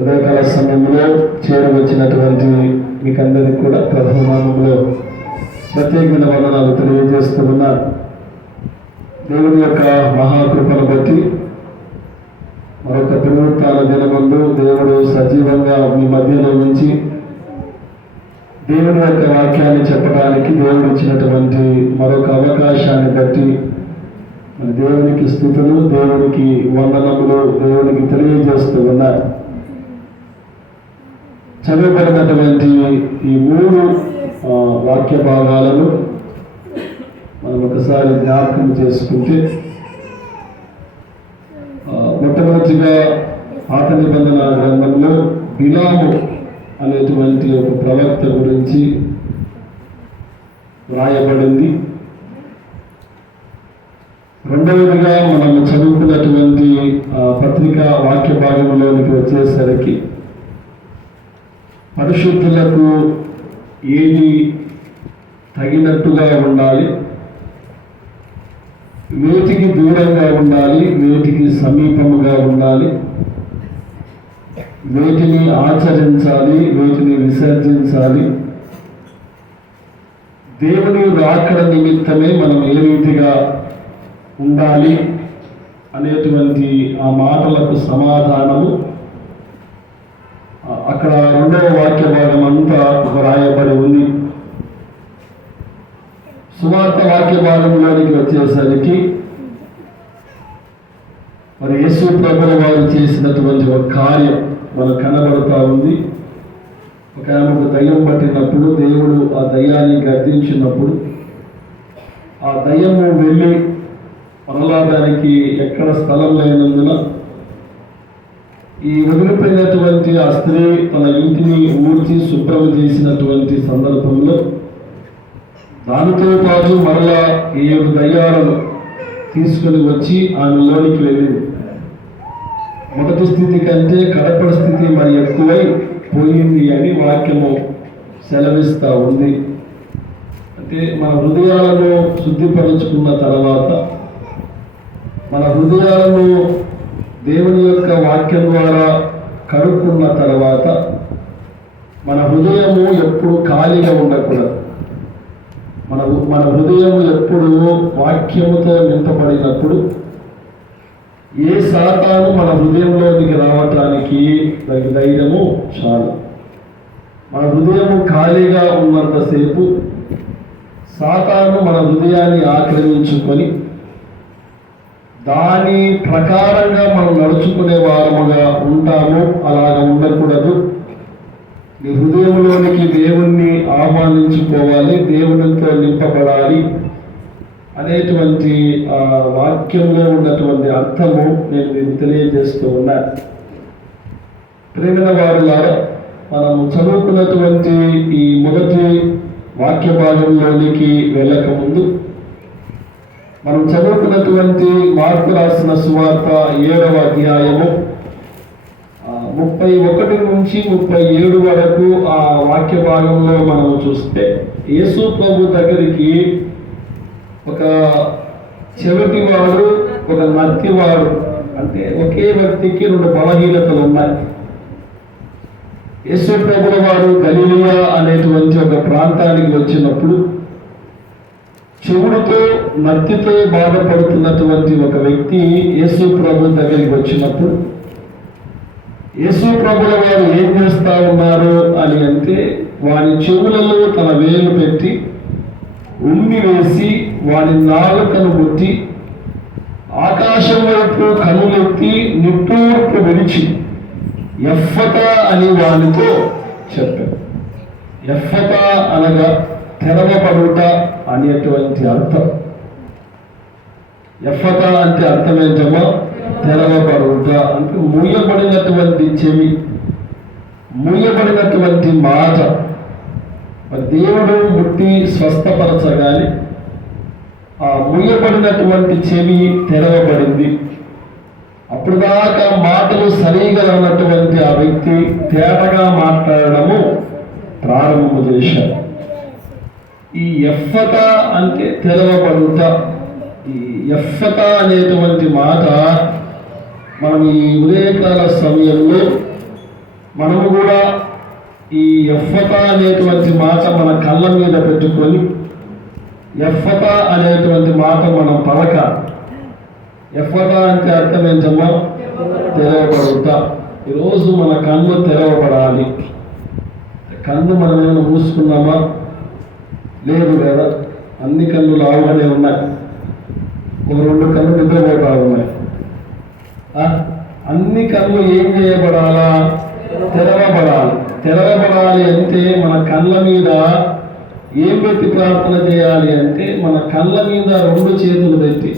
ఉదయకాల సమయంలో చేరవచ్చినటువంటి మీకందరికీ కూడా ప్రభువు నామములో ప్రత్యేకమైన వందనాలు తెలియజేస్తూ ఉన్నారు. దేవుని యొక్క మహాకృపను బట్టి మరొక పునరుత్థాన దినమందు దేవుడు సజీవంగా మీ మధ్యలో ఉంచి దేవుని యొక్క వాక్యాన్ని చెప్పడానికి దేవుడు ఇచ్చినటువంటి మరొక అవకాశాన్ని బట్టి దేవునికి స్తుతులు, దేవునికి వందనములు దేవునికి తెలియజేస్తూ ఉన్నారు. చదవబడినటువంటి ఈ 3 వాక్య భాగాలను మనం ఒకసారి జ్ఞాపకం చేసుకుంటే, మొట్టమొదటిగా పాత నిబంధన గ్రంథంలో బిలాము అనేటువంటి ఒక ప్రవక్త గురించి వ్రాయబడింది. రెండవదిగా మనం చదువుకున్నటువంటి పత్రికా వాక్య భాగంలోనికి వచ్చేసరికి పరిశుద్ధులకు ఏది తగినట్టుగా ఉండాలి, వేటికి దూరంగా ఉండాలి, వేటికి సమీపముగా ఉండాలి, వేటిని ఆచరించాలి, వేటిని విసర్జించాలి, దేవుని రాకడ నిమిత్తమే మనం ఏ రీతిగా ఉండాలి అనేటువంటి ఆ మాటలకు సమాధానము అక్కడ రెండవ వాక్య భాగం అంతా రాయబడి ఉంది. సువార్త వాక్య భాగంలోనికి వచ్చేసరికి మరి యేసు ప్రభువు వారు చేసినటువంటి ఒక కార్యం మనకు కనబడుతూ ఉంది. ఒక ఆమెకు దయ్యం పట్టినప్పుడు దేవుడు ఆ దయ్యాన్ని గద్దించినప్పుడు ఆ దయ్యము వెళ్ళి మరలాదానికి ఎక్కడ స్థలం లేనందున ఈ వదిలిపోయినటువంటి ఆ స్త్రీ తన ఇంటిని ఊడ్చి శుభ్రం చేసినటువంటి సందర్భంలో దానితో పాటు మరలా 7 దయ్యాలను తీసుకుని వచ్చి ఆమెలోనికి వెళ్ళింది. మొదటి స్థితి కంటే కడపడి స్థితి మరి ఎక్కువై పోయింది అని వాక్యము సెలవిస్తూ ఉంది. అంటే మన హృదయాలను శుద్ధిపరుచుకున్న తర్వాత, మన హృదయాలను దేవుని యొక్క వాక్యం ద్వారా కడుక్కున్న తర్వాత మన హృదయము ఎప్పుడు ఖాళీగా ఉండకూడదు. మన హృదయము ఎప్పుడు వాక్యముతో నింపబడినప్పుడు ఏ సాతాను మన హృదయంలోనికి రావటానికి దానికి ధైర్యము చాలు. మన హృదయము ఖాళీగా ఉన్నంతసేపు సాతాను మన హృదయాన్ని ఆక్రమించుకొని దాని ప్రకారంగా మనం నడుచుకునే వారముగా ఉంటాము. అలాగ ఉండకూడదు. నీ హృదయంలోనికి దేవుణ్ణి ఆహ్వానించుకోవాలి, దేవునితో నింపబడాలి అనేటువంటి వాక్యంలో ఉన్నటువంటి అర్థము నేను మీకు తెలియజేస్తూ ఉన్నాను. ప్రేమైన వారులారా, మనము చదువుకున్నటువంటి ఈ మొదటి వాక్య భాగంలోనికి వెళ్ళకముందు మనం చదువుకున్నటువంటి మార్కు రాసిన సువార్త 7వ అధ్యాయము 31 నుంచి 37 వరకు ఆ వాక్య భాగంలో మనము చూస్తే, యేసు ప్రభు దగ్గరికి ఒక చెవిటివాడు, ఒక నత్తివాడు, అంటే ఒకే వ్యక్తికి 2 బలహీనతలు ఉన్నాయి. యేసు ప్రభుల వారు గలిలయ అనేటువంటి ఒక ప్రాంతానికి వచ్చినప్పుడు చెవుడుతో నత్తితో బాధపడుతున్నటువంటి ఒక వ్యక్తి యేసు ప్రభు దగ్గరికి వచ్చినప్పుడు యేసు ప్రభుల వారు ఏం చేస్తా ఉన్నారు అని అంటే, వాని చెవులలో తన వేలు పెట్టి ఉమ్మి వేసి వాని నాలుకను ముట్టి ఆకాశం వైపు కనులెత్తి నిట్టూర్పు విడిచి ఎఫ్ఫతా అని వానితో చెప్పారు. ఎఫ్ఫతా అనగా తెరవబడుట అనేటువంటి అర్థం. ఎఫ్ఫతా అంటే అర్థం ఏంటమ్మా? తెరవబడుట అంటే మూయబడినటువంటి చెవి, మూయబడినటువంటి మాట. మరి దేవుడు ముట్టి స్వస్థపరచగానే ఆ మూయబడినటువంటి చెవి తెరవబడింది. అప్పుడు దాకా మాటలు సరిగా ఉన్నటువంటి ఆ వ్యక్తి తేటగా మాట్లాడడము ప్రారంభము చేశాడు. ఈ ఎఫ్ఫతా అంటే తెరవబడుట. ఈ ఎఫ్ఫతా అనేటువంటి మాట మనం ఈ ఉదయకాల సమయంలో మనము కూడా ఈ ఎఫ్ఫతా అనేటువంటి మాట మన కళ్ళ మీద పెట్టుకొని ఎఫ్ఫతా అనేటువంటి మాట మనం పలకాలి. ఎఫ్ఫతా అంటే అర్థం ఏంటమ్మా? తెరవబడుతా. ఈరోజు మన కన్ను తెరవబడాలి. కన్ను మనం ఏమైనా మూసుకున్నామా? లేదు కదా, అన్ని కళ్ళు లావుగానే ఉన్నాయి. ఒక 2 కళ్ళు నిద్రపోతా ఉన్నాయి. అన్ని కళ్ళు ఏం చేయబడాలా? తెరవబడాలి. తెరవబడాలి అంటే మన కళ్ళ మీద ఏం పెట్టి ప్రార్థన చేయాలి అంటే మన కళ్ళ మీద 2 చేతులు పెట్టి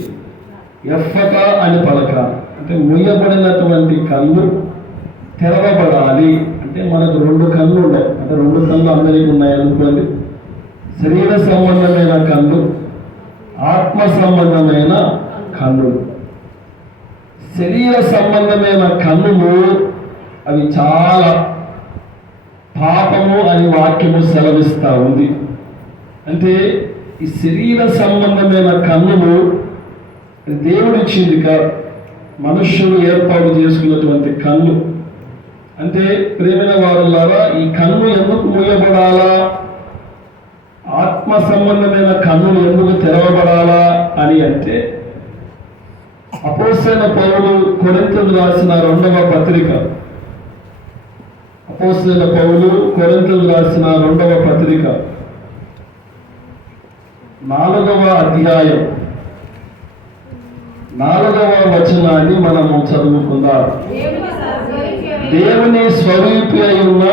ఎఫ్ఫత అని పలకాలి. అంటే ముయ్యబడినటువంటి కళ్ళు తెరవబడాలి. అంటే మనకు 2 కళ్ళు ఉన్నాయి. అంటే 2 కళ్ళు అందరికీ ఉన్నాయి అనుకోండి. శరీర సంబంధమైన కళ్ళు, ఆత్మ సంబంధమైన కన్నులు. శరీర సంబంధమైన కన్నులు అవి చాలా పాపము అని వాక్యము సెలవిస్తూ ఉంది. అంటే ఈ శరీర సంబంధమైన కన్నులు దేవుడిచ్చింది కాదు, మనుష్యులు ఏర్పాటు చేసుకున్నటువంటి కన్ను. అంటే ప్రేమైన వారులారా, ఈ కన్ను ఎందుకు మూయబడాలా? ఆత్మ సంబంధమైన కన్నులు ఎందుకు తెరవబడాలా అని అంటే, అపోస్తలుడైన పౌలు కొరింథీయులకు రాసిన 2వ పత్రిక, అపోస్తలుడైన పౌలు కొరింథీయులకు రాసిన 2వ పత్రిక 4వ అధ్యాయం 4వ వచనాన్ని మనము చదువుకుందాం. దేవుని స్వరూపి అయి ఉన్న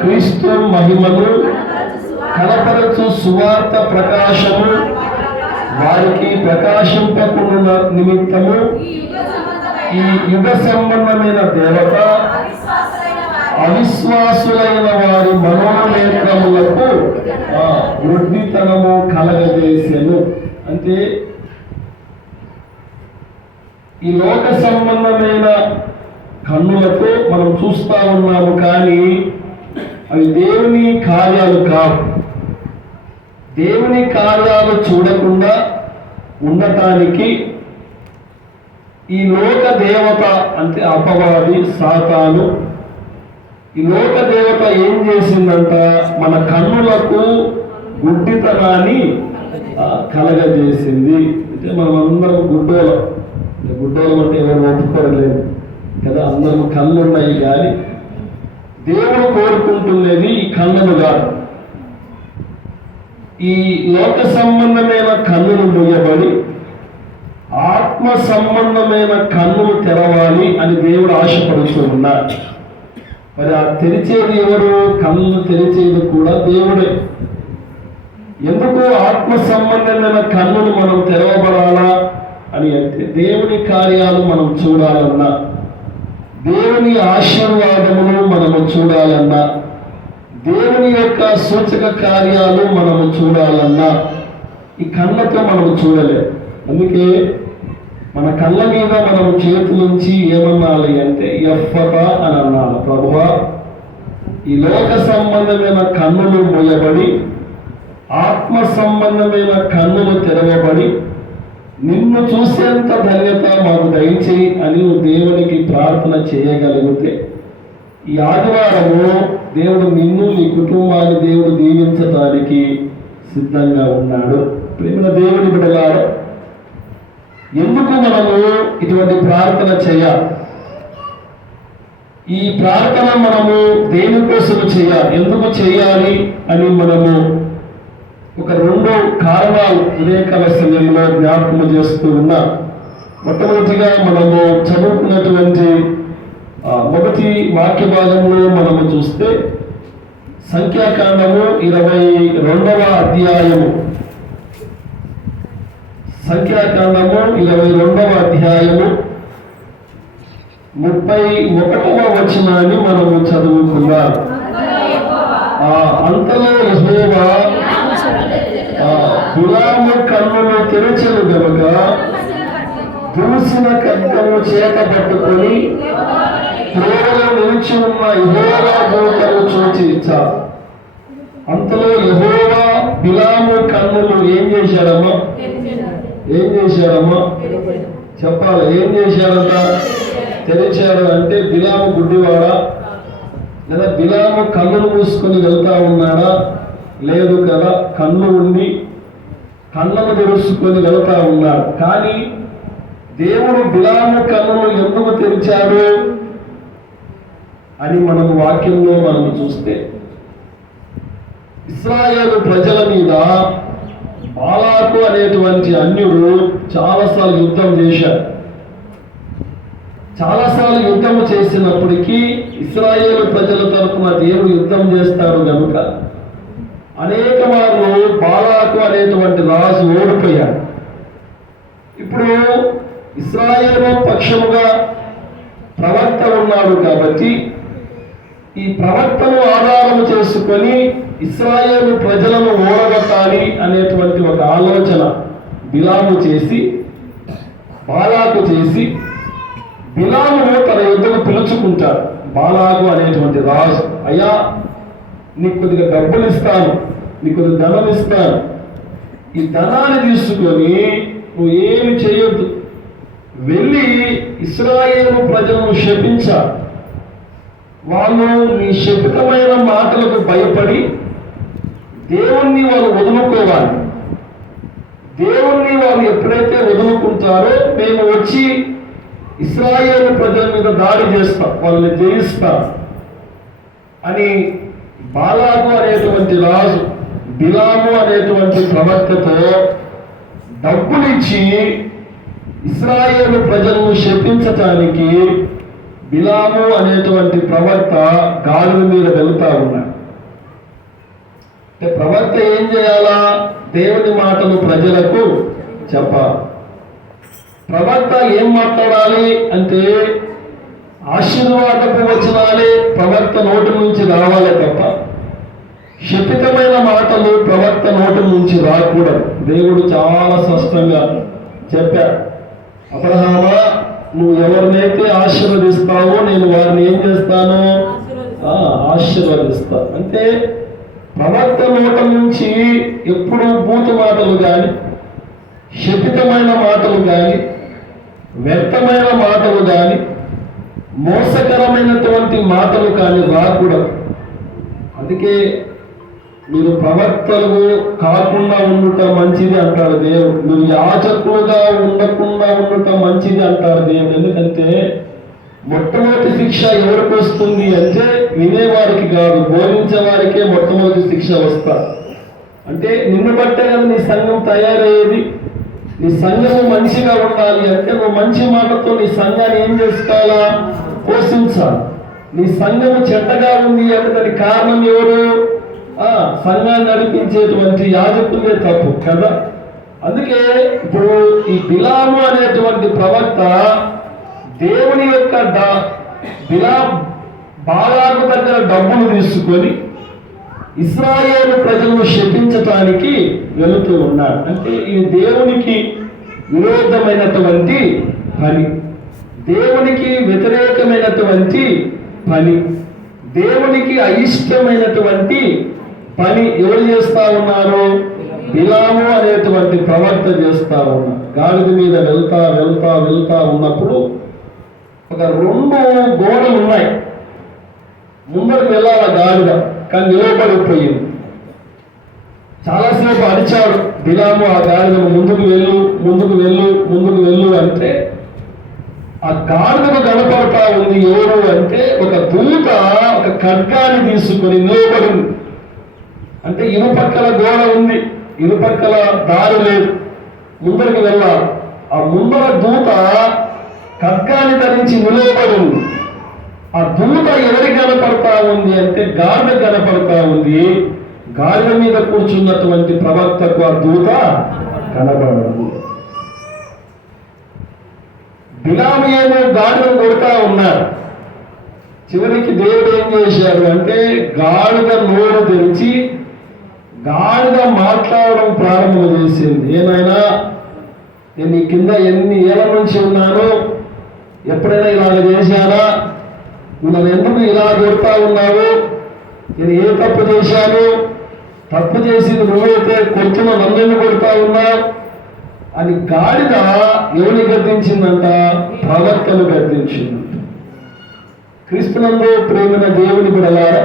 క్రీస్తు మహిమను కనపరచు సువార్త ప్రకాశము వారికి ప్రకాశింపకుండా నిమిత్తము ఈ యుగ సంబంధమైన దేవత అవిశ్వాసులైన వారి మనోనేత్రములకు వృద్ధితనము కలగజేసెను. అంటే ఈ లోక సంబంధమైన కన్నులతో మనం చూస్తా ఉన్నాము, కానీ అవి దేవుని కార్యాలు కావు. దేవుని కార్యాలు చూడకుండా ఉండటానికి ఈ లోక దేవత అంటే అపవాది సాతాను, ఈ లోక దేవత ఏం చేసిందంట? మన కన్నులకు గుడ్డితనాన్ని కలగజేసింది. అంటే మనం అందరం గుడ్డోలం అంటే ఎవరు ఒప్పుకోలేదు కదా, అందరం కళ్ళు ఉన్నాయి. కానీ దేవుడు కోరుకుంటున్నది ఈ కన్నులు కాదు. ఈ లోక సంబంధమైన కన్నులు మూయబడి ఆత్మ సంబంధమైన కన్నులు తెరవాలి అని దేవుడు ఆశపడుతూ ఉన్నాడు. మరి ఆ తెరిచేది ఎవరు? కన్ను తెరిచేది కూడా దేవుడే. ఎందుకు ఆత్మ సంబంధమైన కన్నులు మనం తెరవబడాలా అని అంటే, దేవుని కార్యాలు మనం చూడాలన్నా, దేవుని ఆశీర్వాదములు మనము చూడాలన్నా, దేవుని యొక్క సూచక కార్యాలు మనము చూడాలన్నా ఈ కళ్ళతో మనము చూడలేం. అందుకే మన కళ్ళ మీద మనము చేతులుంచి ఏమన్నాలి అంటే ఎఫ్ఫత అని అన్నాను. ప్రభువా, ఈ లోక సంబంధమైన కన్నులు మూయబడి ఆత్మ సంబంధమైన కన్నులు తెరవబడి నిన్ను చూసేంత ధన్యత మాకు దయచేయి అని దేవునికి ప్రార్థన చేయగలిగితే, ఈ ఆదివారము దేవుడు నిన్ను నీ కుటుంబాన్ని దేవుడు దీవించడానికి సిద్ధంగా ఉన్నాడు. ప్రేమ దేవుని బిడ్డలారా, ఎందుకు మనము ఇటువంటి ప్రార్థన చేయాలి? ఈ ప్రార్థన మనము దేనికోసం చేయాలి, ఎందుకు చేయాలి అని మనము ఒక 2 కారణాలు ఉదయకాల సమయంలో జ్ఞాపకం చేస్తూ ఉన్నా. మొట్టమొదటిగా మనము చదువుకున్నటువంటి మొదటి వాక్య భాగంలో మనము చూస్తే సంఖ్యాకాండము 22వ అధ్యాయము, సంఖ్యాకాండము 22వ అధ్యాయము 31వ వచనాన్ని మనము చదువుకుందాం. అంతలో యెహోవా బిలాము కన్నులు తెరచెను గనుక దూసిన ఖడ్గము చేత పట్టుకొని త్రోవలో నిలిచి ఉన్న యెహోవా దూతను చూచి ఇచ్చారు. అంతలో యెహోవా బిలాము కన్నులు ఏం చేశాడమ్మా? చెప్పాలి. ఏం చేశాడంట? తెరిచాడు. అంటే బిలాము గుడ్డివాడా? లేదా బిలాము కన్నులు మూసుకొని వెళ్తా ఉన్నాడా? లేదు కదా, కన్ను ఉండి కళ్ళను తెరుచుకొని వెళ్తా ఉన్నాడు. కానీ దేవుడు బిలాము కన్నులు ఎందుకు తెరిచాడు అని మనం వాక్యంలో మనం చూస్తే, ఇశ్రాయేలు ప్రజల మీద బాలాకు అనేటువంటి అన్యుడు చాలాసార్లు యుద్ధం చేశాడు. చాలాసార్లు యుద్ధం చేసినప్పటికీ ఇశ్రాయేలు ప్రజల తరఫున దేవుడు యుద్ధం చేస్తాడు కనుక అనేక మార్లు బాలాకు అనేటువంటి రాజు ఓడిపోయాడు. ఇప్పుడు ఇశ్రాయేలు పక్షముగా ప్రవక్త ఉన్నాడు కాబట్టి ఈ ప్రవక్తను ఆధారం చేసుకొని ఇశ్రాయేలు ప్రజలను ఓడగొట్టాలి అనేటువంటి ఒక ఆలోచన బిలాము చేసి, బాలాకు చేసి, బిలామును తన యుద్ధకు పిలుచుకుంటాడు. బాలాకు అనేటువంటి రాజు, అయ్యా నీకు కొద్దిగా డబ్బులు ఇస్తాను, నీకు కొద్దిగా ధనం ఇస్తాను, ఈ ధనాన్ని తీసుకొని నువ్వు ఏమి చేయొద్దు, వెళ్ళి ఇశ్రాయేలు ప్రజలను శపించాలి. వాళ్ళు నీ శపితమైన మాటలకు భయపడి దేవుణ్ణి వాళ్ళు వదులుకోవాలి. దేవుణ్ణి వాళ్ళు ఎప్పుడైతే వదులుకుంటారో మేము వచ్చి ఇశ్రాయేలు ప్రజల మీద దాడి చేస్తాం, వాళ్ళని జయిస్తాం అని బాలాకు అనేటువంటి రాజు బిలాము అనేటువంటి ప్రవక్తతో డబ్బులు ఇచ్చి ఇశ్రాయేలు ప్రజలను శపించటానికి బిలాము అనేటువంటి ప్రవక్త గాడిద మీద వెళ్తా ఉన్నాడు. ప్రవక్త ఏం చేయాలా? దేవుని మాటలు ప్రజలకు చెప్పాలి. ప్రవక్త ఏం మాట్లాడాలి అంటే ఆశీర్వాదపు వచనాలే ప్రవక్త నోటి నుంచి రావాలి తప్ప శపితమైన మాటలు ప్రవక్త నోటి నుంచి రాకూడదు. దేవుడు చాలా స్పష్టంగా చెప్పాడు, అబ్రహామా నువ్వు ఎవరినైతే ఆశీర్వదిస్తావో నేను వారిని ఏం చేస్తాను? ఆశీర్వదిస్తా. అంటే ప్రవక్త నోట నుంచి ఎప్పుడు బూతు మాటలు కానీ, శపితమైన మాటలు కానీ, వ్యర్థమైన మాటలు కానీ, మోసకరమైనటువంటి మాటలు కానీ రాకూడదు. అందుకే మీరు ప్రవక్తలు కాకుండా ఉండుట మంచిది అంటాడు దేవుడు. మీరు యాజకులుగా ఉండకుండా ఉండుట మంచిది అంటాడు దేవుడు. ఎందుకంటే మొట్టమొదటి శిక్ష ఎవరికి వస్తుంది అంటే వినేవారికి కాదు, బోధించే వారికే మొట్టమొదటి శిక్ష వస్తా. అంటే నిన్ను బట్టే కదా నీ సంఘం తయారయ్యేది. నీ సంఘము మంచిగా ఉండాలి అంటే నువ్వు మంచి మాటతో నీ సంఘాన్ని ఏం చేసుకోవాలా? పోషించాలి. నీ సంఘము చెడ్డగా ఉంది అంటే దానికి కారణం ఎవరు? సంఘాన్ని నడిపించేటువంటి యాజకులే తప్పు కదా. అందుకే ఇప్పుడు ఈ బిలాము అనేటువంటి ప్రవక్త దేవుని యొక్క బాలాకు దగ్గర డబ్బులు తీసుకొని ఇశ్రాయేలు ప్రజలను శపించటానికి వెళుతూ ఉన్నాడు. అంటే ఇది దేవునికి విరోధమైనటువంటి పని, దేవునికి వ్యతిరేకమైనటువంటి పని, దేవునికి అయిష్టమైనటువంటి పని ఎవరు చేస్తా ఉన్నారు? బిలాము అనేటువంటి ప్రవక్త చేస్తా ఉన్నారు. గాడిద మీద వెళ్తా వెళ్తా వెళ్తా ఉన్నప్పుడు ఒక 2 గోడలు ఉన్నాయి. ముందరికి వెళ్ళాల గాడిద, కానీ నిలబడిపోయింది. చాలాసేపు అరిచాడు బిలాము ఆ గాడిదను, ముందుకు వెళ్ళు ముందుకు వెళ్ళు ముందుకు వెళ్ళు అంటే ఆ గాడిదకు కనపడతా ఉంది. ఎవరు అంటే ఒక దూత ఒక ఖడ్గాన్ని తీసుకొని నిలబడింది. అంటే ఇరుపక్కల గోడ ఉంది, ఇరుపక్కల దారి లేదు, ముందరికి వెళ్ళాలి. ఆ ముందర దూత ఖడ్గాన్ని ధరించి నిలబడింది. ఆ దూత ఎవరికి కనపడతా ఉంది అంటే గాడిద కనపడతా ఉంది. గాడిద మీద కూర్చున్నటువంటి ప్రవక్తకు ఆ దూత కనబడదు. బిలాము ఏమో గాడిదను కొడతా ఉన్నారు. చివరికి దేవుడు ఏం చేశాడు అంటే గాడిద నోరు తెరిచి గాడిద మాట్లాడడం ప్రారంభం చేసింది. ఏమైనా నేను నీ కింద ఎన్ని ఏళ్ళ నుంచి ఉన్నాను, ఎప్పుడైనా ఇలాగ చేశానా? నువ్వు నన్ను ఎందుకు ఇలా కొడతా ఉన్నావు? నేను ఏ తప్పు చేశాను? తప్పు చేసింది నువ్వైతే కొడుతున్న నన్ను కొడతా ఉన్నావు అని గాడిద ఎవరిని గద్దించిందంట? ప్రవక్తను గద్దించిందంట. క్రీస్తునందు ప్రేమైన దేవుని బిడ్డలారా,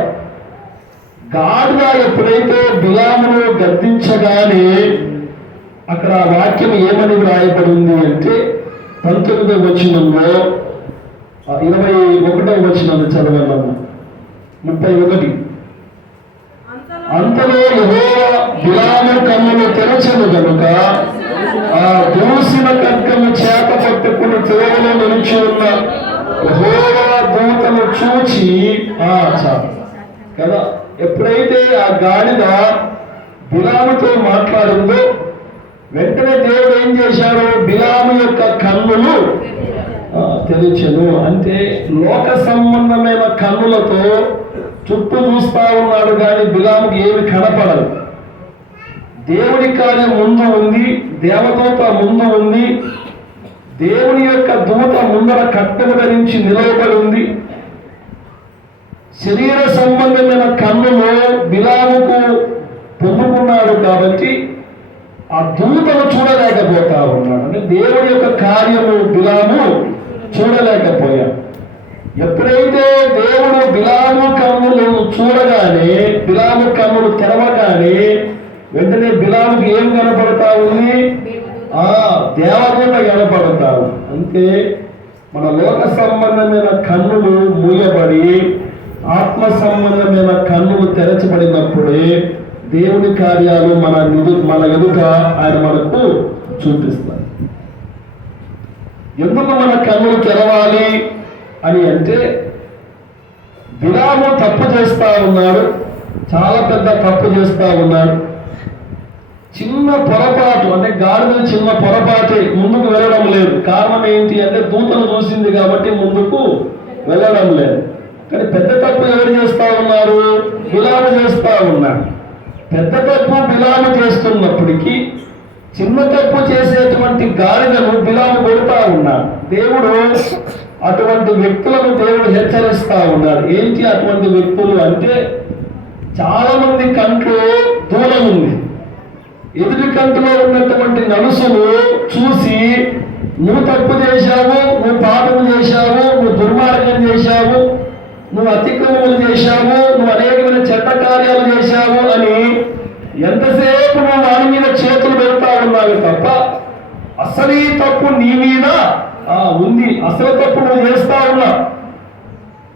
గాడిద ఎప్పుడైతే బిలామును గద్దించగానే అక్కడ వాక్యం ఏమని వ్రాయబడింది అంటే 19వ వచనంలో 21వ వచనాన్ని చదవగలము. 31. అంతలో యెహోవా బిలాము కన్నులు తెరచెను గనుక ఆ దూసిన ఖడ్గము చేత పట్టుకుని త్రోవలో నిలిచి ఉన్న యెహోవా దూతను చూచి కదా, ఎప్పుడైతే ఆ గాడిద బిలాముతో మాట్లాడిందో వెంటనే దేవుడు ఏం చేశాడు? బిలాము యొక్క కన్నులు తెరిచెను. అంటే లోక సంబంధమైన కన్నులతో చుట్టూ చూస్తా ఉన్నాడు, కానీ బిలాముకి ఏమి కనపడదు. దేవుడి కార్యం ముందు ఉంది, దేవదూత ముందు ఉంది, దేవుని యొక్క దూత ముందర ఖడ్గము ధరించి నిలవబడి ఉంది. శరీర సంబంధమైన కన్నులు బిలాముకు పొందుకున్నాడు కాబట్టి ఆ దూతను చూడలేకపోతా ఉన్నాడు. అంటే దేవుడి యొక్క కార్యము బిలాము చూడలేకపోయాడు. ఎప్పుడైతే దేవుడు బిలాము కన్నులు చూడగానే, బిలాము కన్నులు తెరవగానే వెంటనే బిలాముకి ఏం కనపడతా ఉంది? దేవదూత కనపడతావు. అంటే మన లోక సంబంధమైన కన్నులు మూయబడి ఆత్మ సంబంధమైన కన్నులు తెరచబడినప్పుడే దేవుని కార్యాలు మన ఎదుట ఆయన మనకు చూపిస్తారు. ఎందుకు మన కన్నులు తెరవాలి అని అంటే, బిలాము తప్పు చేస్తా ఉన్నాడు, చాలా పెద్ద తప్పు చేస్తా ఉన్నాడు. చిన్న పొరపాటు, అంటే గాడిద చిన్న పొరపాటే, ముందుకు వెళ్ళడం లేదు. కారణం ఏంటి అంటే దూతను చూసింది కాబట్టి ముందుకు వెళ్ళడం లేదు. కానీ పెద్ద తప్పు ఎవరు చేస్తా ఉన్నారు? బిలాము చేస్తా ఉన్నాడు. పెద్ద తప్పు బిలాము చేస్తున్నప్పటికీ చిన్న తప్పు చేసేటువంటి గాడిదను బిలాము కొడుతా ఉన్నాడు. దేవుడు అటువంటి వ్యక్తులను దేవుడు హెచ్చరిస్తా ఉన్నాడు. ఏంటి అటువంటి వ్యక్తులు అంటే, చాలా మంది కంట్లో దూలం ఉంది. ఎదుటి కంటిలో ఉన్నటువంటి నలుసును చూసి నువ్వు తప్పు చేశావు, నువ్వు పాపం చేశావు, నువ్వు దుర్మార్గం చేశావు, నువ్వు అతిక్రమములు చేశావు, నువ్వు అనేకమైన చెడ్డ కార్యాలు చేశావు అని ఎంతసేపు నువ్వు వారి మీద చేతులు పెడతా ఉన్నావు తప్ప అసలు ఈ తప్పు నీ మీద ఉంది, అసలు తప్పు నువ్వు చేస్తా ఉన్నా.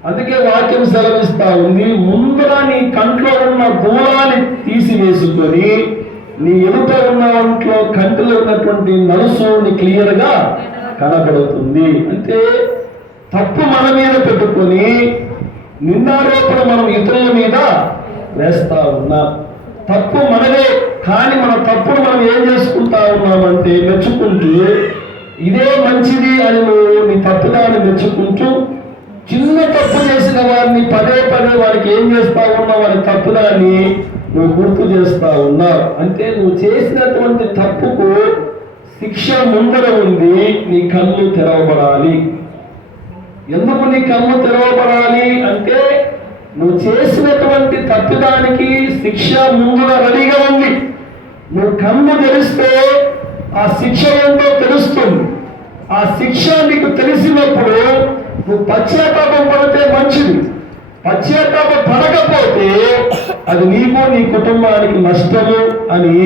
అందుకే వాక్యం సెలవిస్తా ఉంది, ముందర నీ కంట్లో ఉన్న దూలాన్ని తీసివేసుకొని నీ ఎదుట ఉన్న ఒంట్లో కంటిలో ఉన్నటువంటి నలుసు నీ క్లియర్గా కనబడుతుంది. అంటే తప్పు మన మీద పెట్టుకొని నిందారోపణ మనం ఇతరుల మీద వేస్తా ఉన్నాం. తప్పు మనదే, కానీ మన తప్పును మనం ఏం చేసుకుంటా ఉన్నామంటే మెచ్చుకుంటూ ఇదే మంచిది అని నువ్వు నీ తప్పుదాన్ని మెచ్చుకుంటూ చిన్న తప్పు చేసిన వారిని పదే పదే వారికి ఏం చేస్తా ఉన్నావు? వారి తప్పుదాన్ని నువ్వు గుర్తు చేస్తా ఉన్నావు. అంటే నువ్వు చేసినటువంటి తప్పుకు శిక్ష ముందర ఉంది. నీ కళ్ళు తెరవబడాలి. ఎందుకు నీ కళ్ళు తెరవబడాలి అంటే, నువ్వు చేసినటువంటి తప్పిదానికి శిక్ష ముందుగా రెడీగా ఉంది. నువ్వు కన్ను తెరిస్తే ఆ శిక్ష ఏంటో తెలుస్తుంది. ఆ శిక్ష నీకు తెలిసినప్పుడు నువ్వు పశ్చాత్తాపం పడితే మంచిది. పశ్చాత్తాపం పడకపోతే అది నీకు నీ కుటుంబానికి నష్టము అని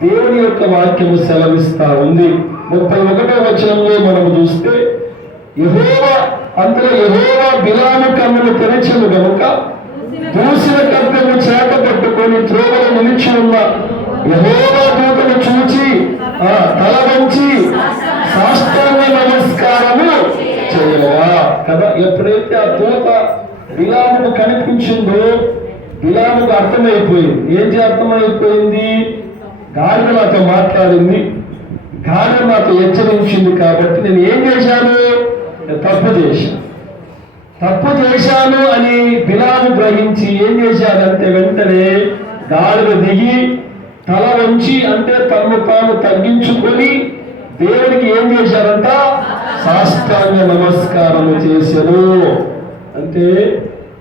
దేవుని యొక్క వాక్యము సెలవిస్తా ఉంది. 31వ వచనంలో మనము చూస్తే, అంతలో యెహోవా బిలాము కన్నులు తెరచెను గనుక దూసిన ఖడ్గము చేత పట్టుకొని త్రోవలో నిలిచి ఉన్న యెహోవా దూతను చూచి తల వంచి సాష్టాంగ నమస్కారము చేయగా కదా. ఎప్పుడైతే ఆ దూత బిలాముకు కనిపించిందో బిలాముకు అర్థమైపోయింది. ఏంటి అర్థమైపోయింది? గాడిద నాతో మాట్లాడింది, గాడిద నాతో హెచ్చరించింది కాబట్టి నేను ఏం చేశాను? తప్పు చేశాను అని బిలాము గ్రహించి ఏం చేశాడంటే వెంటనే గాడిద దిగి తల వంచి, అంటే తను తాను తగ్గించుకొని దేవుడికి ఏం చేశారంట? సాష్టాంగ నమస్కారము చేశాను. అంటే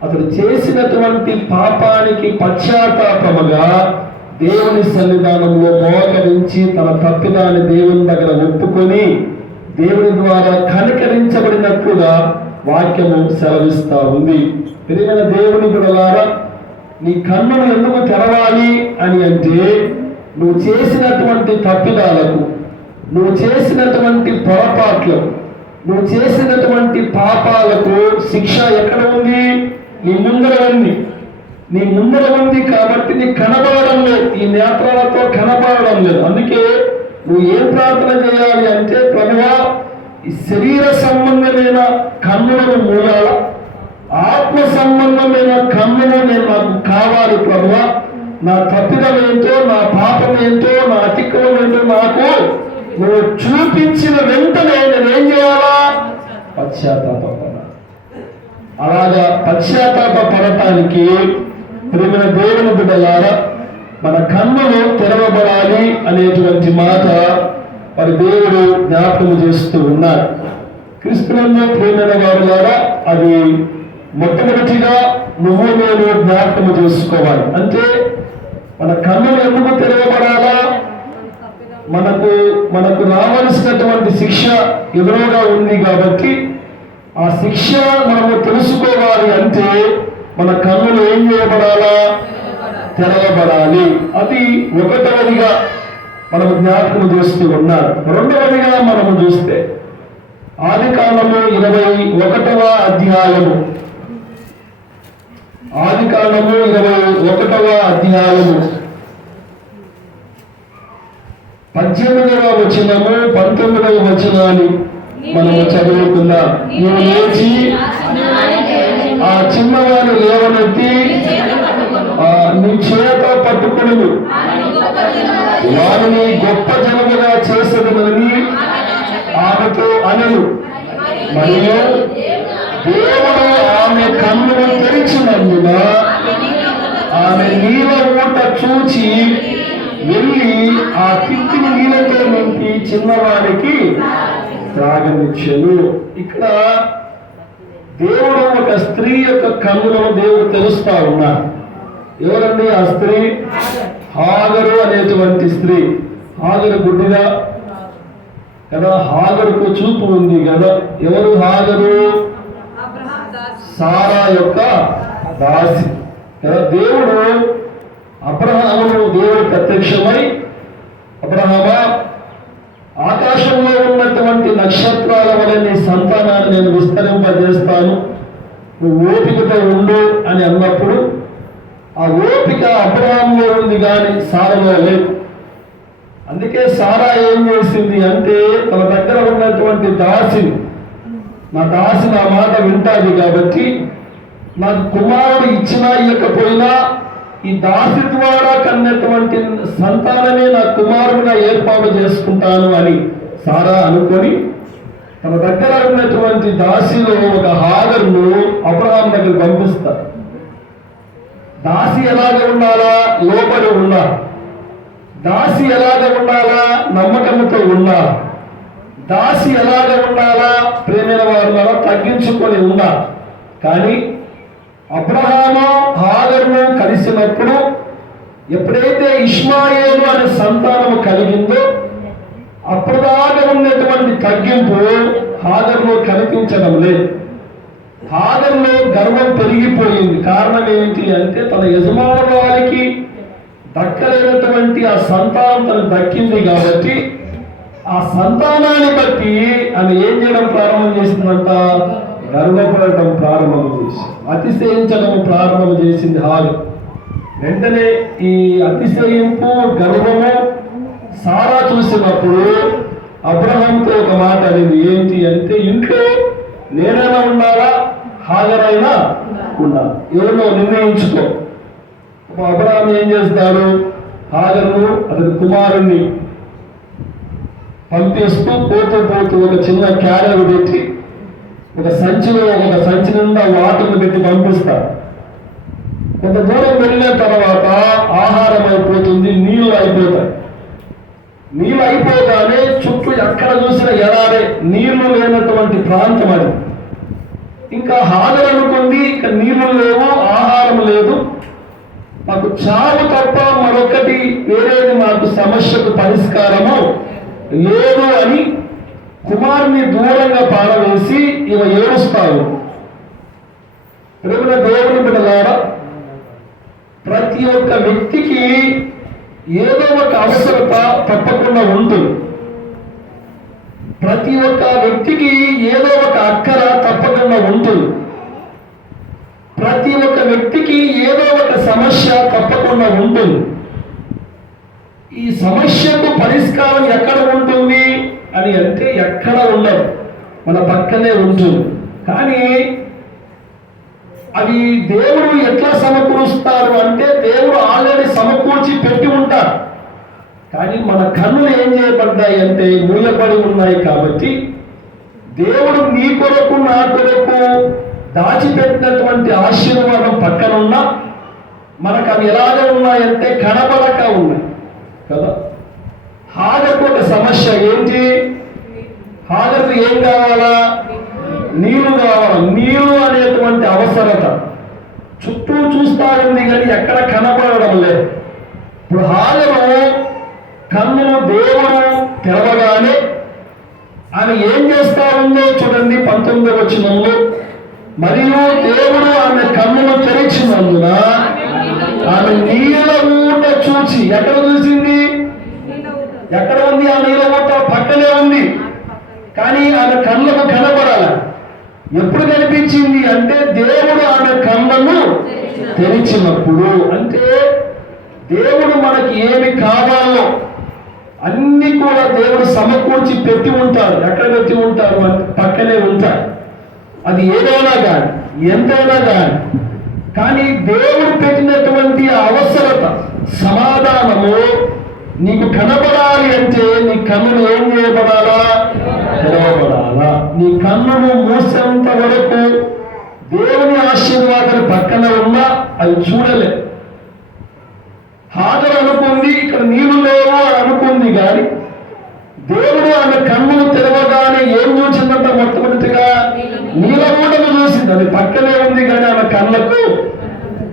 అతడు చేసినటువంటి పాపానికి పశ్చాత్తాపముగా దేవుని సన్నిధానంలో మోకరించి తన తప్పిదాన్ని దేవుని దగ్గర ఒప్పుకొని దేవుని ద్వారా కనికరించబడినట్లుగా వాక్యము సెలవిస్తా ఉంది. ప్రియమైన దేవుని బిడ్డలారా, నీ కన్నును ఎందుకు తెరవాలి అని అంటే, నువ్వు చేసినటువంటి తప్పిదాలకు, నువ్వు చేసినటువంటి పొరపాట్లకు, నువ్వు చేసినటువంటి పాపాలకు శిక్ష ఎక్కడ ఉంది? నీ ముందర ఉంది. నీ ముందర ఉంది కాబట్టి నీకు కనబడడం లేదు, ఈ నేత్రాలతో కనబడడం లేదు. అందుకే నువ్వు ఏం ప్రార్థన చేయాలి అంటే, ప్రభువా, ఈ శరీర సంబంధమైన కన్నులను మూయాల, ఆత్మ సంబంధమైన కన్నులు నాకు కావాలి ప్రభువా. నా తప్పిదం ఏంటో, నా పాపం ఏంటో, నా అతిక్రమం ఏంటో నాకు నువ్వు చూపించిన వెంటనే నేనేం చేయాలా? పశ్చాత్తాపడాలి. అలాగా పశ్చాత్తాప పడటానికి ప్రియమైన దేవుని బిడ్డలారా, మన కన్నులు తెరవబడాలి అనేటువంటి మాట మరి దేవుడు జ్ఞాపకం చేస్తూ ఉన్నారు. క్రీస్తునందు ప్రియమైన వారులారా, అది మొట్టమొదటిగా నువ్వు నేను జ్ఞాపకం చేసుకోవాలి. అంటే మన కన్నులు ఎందుకు తెరవబడాలా? మనకు రావాల్సినటువంటి శిక్ష ఎదురుగా ఉంది కాబట్టి ఆ శిక్ష మనము తెలుసుకోవాలి అంటే మన కన్నులు ఏం చేయబడాలా? తెరవబడాలి. అది ఒకటవదిగా మనము జ్ఞాపకం చేస్తూ ఉన్నారు. రెండవదిగా మనము చూస్తే ఆదికాండము 21వ అధ్యాయము, ఆదికాండము 21వ అధ్యాయము 18వ వచనము 19వ వచనాన్ని మనము చదువుకుందాం. నీవు లేచి ఆ చిన్నవాడిని లేవనెత్తి నీ చేత పట్టుకుని వారిని గొప్ప జనముగా చేసేదనని ఆమెతో అనను. మరియు దేవుడు ఆమె కన్నును తెరిచినందున ఆమె నీళ్ళ ఊట చూచి వెళ్ళి ఆ తిత్తిని నీళ్ళతో నింపి చిన్నవాడికి త్రాగనిచ్చెను. ఇక్కడ దేవుడు ఒక స్త్రీ యొక్క కన్నులను దేవుడు తెలుస్తా ఉన్నారు. ఎవరండి ఆ స్త్రీ? హాగరు అనేటువంటి స్త్రీ. హాగరు గుడ్డిగా కదా, హాగరుకు చూపు ఉంది కదా. ఎవరు హాగరు? సారా యొక్క దాసి కదా. దేవుడు అబ్రహామును దేవుడు ప్రత్యక్షమై, అబ్రహామా, ఆకాశంలో ఉన్నటువంటి నక్షత్రాల వలె నీ సంతానాన్ని నేను విస్తరింపజేస్తాను, నువ్వు ఓపికతో ఉండు అని అన్నప్పుడు ఆ ఓపిక అబ్రహాంలో ఉంది కానీ సారాలో లేదు. అందుకే సారా ఏం చేసింది అంటే, తన దగ్గర ఉన్నటువంటి దాసిని, నా దాసి నా మాట వింటాది కాబట్టి నాకు కుమారుడు ఇచ్చినా ఇవ్వకపోయినా ఈ దాసి ద్వారా కన్నటువంటి సంతానమే నా కుమారుడుగా ఏర్పాటు చేసుకుంటాను అని సారా అనుకొని తన దగ్గర ఉన్నటువంటి దాసిలో ఒక హాగరును అబ్రహాం దగ్గర పంపిస్తారు. దాసి ఎలాగ ఉండాలా? లోపలి ఉండాలి. దాసి ఎలాగ ఉండాలా? నమ్మకంతో ఉండాలి. దాసి ఎలాగ ఉండాలా? ప్రేమైన వారు తగ్గించుకొని ఉండాలి. కానీ అబ్రహాము హాగరును కలిసినప్పుడు ఎప్పుడైతే ఇష్మాయేలు అనే సంతానము కలిగిందో అప్పటిదాకా ఉన్నటువంటి తగ్గింపు హాగరులో కనిపించడం లేదు. హాగరులో గర్వం పెరిగిపోయింది. కారణం ఏంటి అంటే, తన యజమానురాలికి దక్కలేనటువంటి ఆ సంతానం తనకు దక్కింది కాబట్టి ఆ సంతానాన్ని బట్టి ఆమె ఏం చేయడం ప్రారంభం చేసిందంట? గర్వపడటం ప్రారంభం చేసింది, అతిశయించడం ప్రారంభం చేసింది హాగరు. వెంటనే ఈ అతిశయింపు, గర్వము సారా చూసినప్పుడు అబ్రహాంతో ఒక మాట అనేది ఏంటి అంటే, ఇంట్లో నేనైనా ఉండాలా, హాగరైనా ఉండాలి, ఎవరినో నిర్ణయించుకో. అబ్రహాం ఏం చేస్తాడు? హాగరును అతని కుమారుణ్ణి పంపిస్తూ పోతూ ఒక చిన్న క్యారెట్ పెట్టి ఒక సంచి నిండా వాటర్లు పెట్టి పంపిస్తారు. కొంత దూరం వెళ్ళిన తర్వాత ఆహారం అయిపోతుంది, నీళ్లు అయిపోతాయి. నీళ్ళు అయిపోగానే చుట్టూ ఎక్కడ చూసినా ఎడారే, నీళ్లు లేనటువంటి ప్రాంతం అది. ఇంకా హాగరు అనుకుంది, ఇంకా నీళ్లు లేవు, ఆహారం లేదు, మాకు చావు తప్ప మరొకటి వేరేది మాకు సమస్యకు పరిష్కారము లేదు అని కుమారుని దూరంగా పారవేసి ఇవ ఏడుస్తా ఉంది. ప్రేమ దేవుని బిడ్డలారా, ప్రతి ఒక్క వ్యక్తికి ఏదో ఒక అవసరత తప్పకుండా ఉంటుంది. ప్రతి ఒక్క వ్యక్తికి ఏదో ఒక అక్కర తప్పకుండా ఉంటుంది. ప్రతి ఒక్క వ్యక్తికి ఏదో ఒక సమస్య తప్పకుండా ఉంటుంది. ఈ సమస్యకు పరిష్కారం ఎక్కడ ఉంటుంది అని అంటే ఎక్కడ ఉండదు, మన పక్కనే ఉంటుంది. కానీ అది దేవుడు ఎట్లా సమకూరుస్తారు అంటే దేవుడు ఆల్రెడీ సమకూర్చి పెట్టి ఉంటారు. కానీ మన కన్నులు ఏం చేయబడ్డాయి అంటే మూయబడి ఉన్నాయి. కాబట్టి దేవుడు నీ కొరకు నా కొరకు దాచిపెట్టినటువంటి ఆశీర్వాదం పక్కన ఉన్నా మనకు అవి ఎలాగ ఉన్నాయంటే కనబడక ఉన్నాయి కదా. హాగకు ఒక సమస్య ఏంటి? హాగకు ఏం కావాలా? నీళ్లు కావాలి. నీళ్లు అనేటువంటి అవసరత చుట్టూ చూస్తా ఉంది కానీ ఎక్కడ కనబడడం లేదు. ఇప్పుడు హాగరు కన్నులు దేవుడు తెరవగానే ఆమె ఏం చేస్తా ఉందో చూడండి 19వ వచనంలో. మరియు దేవుడు ఆమె కన్నులు తెరిచినందున ఆమె నీళ్ళ ఊట చూసి, ఎక్కడ చూసింది? ఎక్కడ ఉంది ఆ నీళ్ళ ఊట? పక్కనే ఉంది. కానీ ఆమె కళ్ళకు కనబడాలి. ఎప్పుడు కనిపించింది అంటే దేవుడు ఆమె కళ్ళను తెరిచినప్పుడు. అంటే దేవుడు మనకి ఏమి కావాలో అన్ని కూడా దేవుడు సమకూర్చి పెట్టి ఉంటారు. ఎక్కడ పెట్టి ఉంటారు? పక్కనే ఉంటారు. అది ఏదైనా కానీ ఎంతైనా కానీ దేవుడు పెట్టినటువంటి అవసరత సమాధానము నీకు కనబడాలి అంటే నీ కన్నులు ఏం చేయబడాలా? తెరవబడాలా. నీ కన్నులు మూసేంత వరకు దేవుని ఆశీర్వాదాలు పక్కన ఉన్నా అవి చూడలే. హాజరు అనుకుంది ఇక్కడ నీళ్లు లేవు అనుకుంది, కానీ దేవుడు ఆమె కన్నులు తెరవగానే ఏం చూసిందంట? మొట్టమొదటిగా నీలమూటను చూసింది. అది పక్కనే ఉంది కానీ ఆమె కళ్ళకు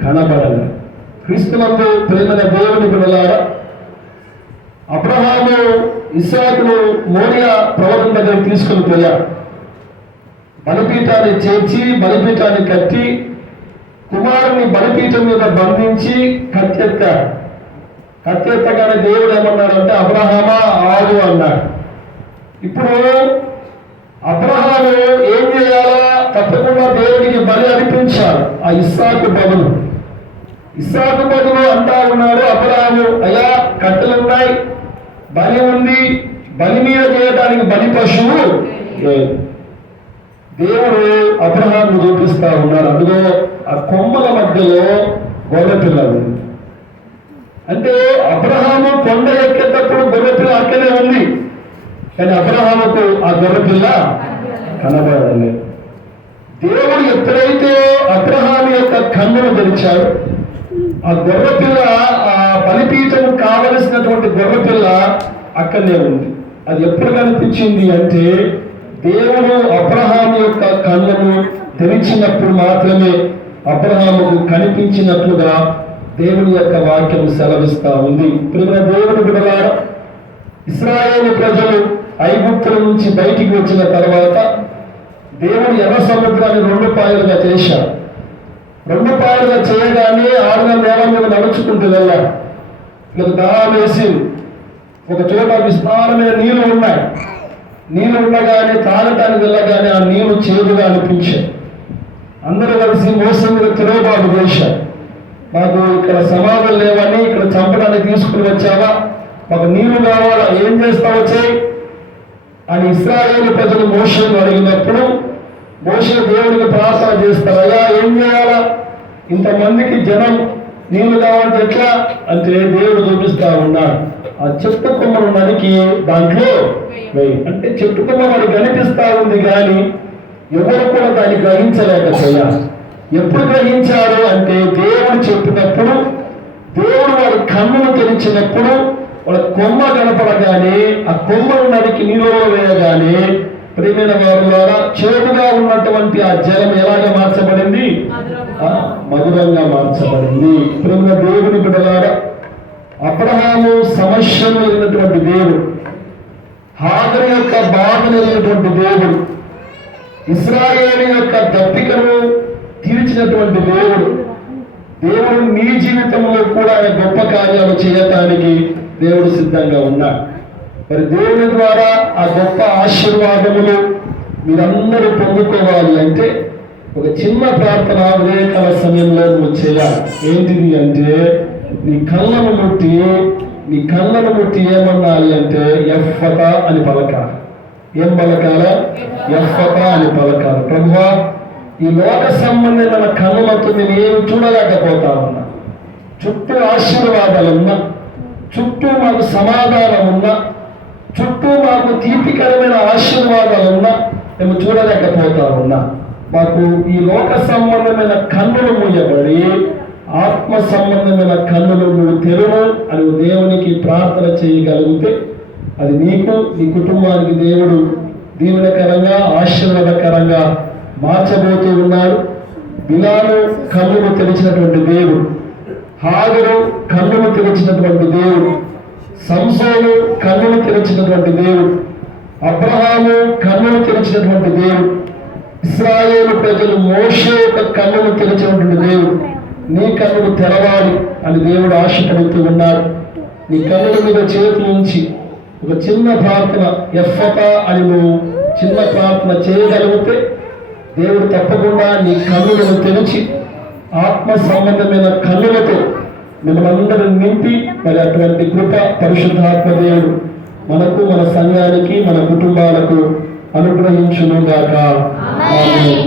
కనబడలేదు. క్రీస్తునందు ప్రేమైన దేవుని బిడ్డలారా, అబ్రహాము ఇస్సాకును మోరియా పర్వతం దగ్గర తీసుకుని పోయారు. బలిపీఠాన్ని చేర్చి బలిపీఠాన్ని కట్టి కుమారుని బలిపీఠం మీద బంధించి కత్తెత్తాడు. కత్తెత్తగానే దేవుడు ఏమన్నాడంటే అబ్రహామా ఆగు అన్నాడు. ఇప్పుడు అబ్రహాము ఏం చేయాలా? తప్పకుండా దేవుడికి బలి అర్పించాలి. ఆ ఇస్సాకు బదులు అంటా ఉన్నాడు అబ్రహాము, అయ్యా కట్టెలున్నాయి, బలి ఉంది, బలి మీద చేయడానికి బలి పశువు లేదు. దేవుడు అబ్రహాము చూపిస్తా ఉన్నాడు. అందులో ఆ కొమ్మల మధ్యలో గొర్రెపిల్ల ఉంది. అంటే అబ్రహాము కొండ ఎక్కేటప్పుడు గొర్రెపిల్ల అక్కడే ఉంది, కానీ అబ్రహాముకు ఆ గొర్రెపిల్ల కనబడలేదు. దేవుడు ఎప్పుడైతే అబ్రహాము యొక్క కన్నులు తెరిచాడు, ఆ గొర్రెపిల్ల, ఆ బలిపీఠం కావలసినటువంటి గొర్రెపిల్ల అక్కడనే ఉంది. అది ఎప్పుడు కనిపించింది అంటే దేవుడు అబ్రహాము యొక్క కన్నును తెరిచినప్పుడు మాత్రమే అబ్రహాముకు కనిపించినట్లుగా దేవుని యొక్క వాక్యం సెలవిస్తా ఉంది. ప్రియమైన దేవుని బిడ్డలారా, ఇశ్రాయేలు ప్రజలు ఐగుప్తుల నుంచి బయటికి వచ్చిన తర్వాత దేవుడు ఎర్ర సముద్రాన్ని 2 పాయలుగా చేశాడు. 2 పాయలుగా చేయగానే 6 నేల మీద నడుచుకుంటూ వెళ్ళాడు. ఇలా దాహం వేసి ఒక చోట విస్తారమైన నీళ్లు ఉన్నాయి. నీళ్లు ఉండగానే తాగటానికి వెళ్ళగానే ఆ నీళ్లు చేదుగా అనిపించాయి. అందరూ కలిసి మోసం మీద తిరుగుబాటు చేశారు. మాకు ఇక్కడ సమాధులు లేవని ఇక్కడ చంపడానికి తీసుకుని వచ్చావా? మాకు నీళ్లు కావాలా? ఏం చేస్తావు వచ్చాయి అని ఇశ్రాయేలు ప్రజలు మోషేను అడిగినప్పుడు మోషే దేవుడికి ప్రార్థన చేస్తారు. అయ్యా ఏం చేయాలా? ఇంతమందికి జనం నీళ్లు కావాలంటే ఎట్లా అంటే దేవుడు చూపిస్తా ఉన్నాడు. ఆ చెట్టు కొమ్మను నరికి దాంట్లో వేయి అంటే చెట్టు కొమ్మ మనకి కనిపిస్తా ఉంది కానీ ఎవరు కూడా దాన్ని గ్రహించలేకపోయారు. ఎప్పుడు గ్రహించారు అంటే దేవుడు చెప్పినప్పుడు, దేవుడు వారి కన్నులు తెరిచినప్పుడు, వాళ్ళ కొమ్మ కనపడగానే ఆ కొమ్మను నరికి నీళ్ళలో వేయగానే ప్రియమైన వారి ద్వారా చేదుగా ఉన్నటువంటి ఆ జలం ఎలాగా మార్చబడింది? మధురంగా మార్చబడింది. ప్రియమైన దేవుని బిడ్డలారా, అబ్రహాము సమస్యలు వెళ్ళినటువంటి దేవుడు, హాగరు యొక్క బాధలు వెళ్ళినటువంటి దేవుడు, ఇశ్రాయేలు యొక్క దప్పికను తీర్చినటువంటి దేవుడు నీ జీవితంలో కూడా ఆయన గొప్ప కార్యాలు చేయటానికి దేవుడు సిద్ధంగా ఉన్నాడు. మరి దేవుని ద్వారా ఆ గొప్ప ఆశీర్వాదములు మీరందరూ పొందుకోవాలి అంటే ఒక చిన్న ప్రార్థన ఉదయకాల సమయంలో నువ్వు చేయాలి. ఏంటిది అంటే నీ కళ్ళను ముట్టి ఏమన్నాలి అంటే ఎఫ్ఫతా అని పలకాలి. ఏం పలకాల? ఎఫ్ఫతా అని పలకాలి. ప్రభువా, ఈ లోక సంబంధమైన కన్నులతో నేను ఏమి చూడలేకపోతా ఉన్నా, చుట్టూ ఆశీర్వాదాలున్నా, చుట్టూ మాకు సమాధానం ఉన్నా, చుట్టూ మాకు తీపికరమైన ఆశీర్వాదాలున్నా మేము చూడలేకపోతా ఉన్నా. మాకు ఈ లోక సంబంధమైన కన్నులు మూయబడి ఆత్మ సంబంధమైన కన్నులు నువ్వు తెరువు అని దేవునికి ప్రార్థన చేయగలిగితే అది నీకు నీ కుటుంబానికి దేవుడు దీవెనకరంగా ఆశీర్వాదకరంగా మార్చబోతూ ఉన్నాడు. బిలాలు కన్నులు తెరిచినటువంటి దేవుడు, హాగరు కన్నులు తెరిచినటువంటి దేవుడు, సంసోను కన్నులు తెరిచినటువంటి దేవుడు, అబ్రహాము కన్నులు తెరిచినటువంటి దేవుడు, ఇశ్రాయేలు ప్రజలు మోషే యొక్క కన్నులు తెరిచినటువంటి దేవుడు. నీ కన్నులు తెరవాలి అని దేవుడు ఆశపడుతూ ఉన్నాడు. నీ కన్నుల మీద చేతులు ఉంచి ఒక చిన్న ప్రార్థన ఎఫ్ఫతా అని నువ్వు చిన్న ప్రార్థన చేయగలిగితే దేవుడు తప్పకుండా నీ కన్నులను తెరిచి ఆత్మ సంబంధమైన కన్నులతో మిమ్మల్ని అందరూ నింపి మరి అటువంటి కృప పరిశుద్ధాత్మ దేవుడు మనకు, మన సంఘానికి, మన కుటుంబాలకు అనుగ్రహించును గాక. ఆమేన్.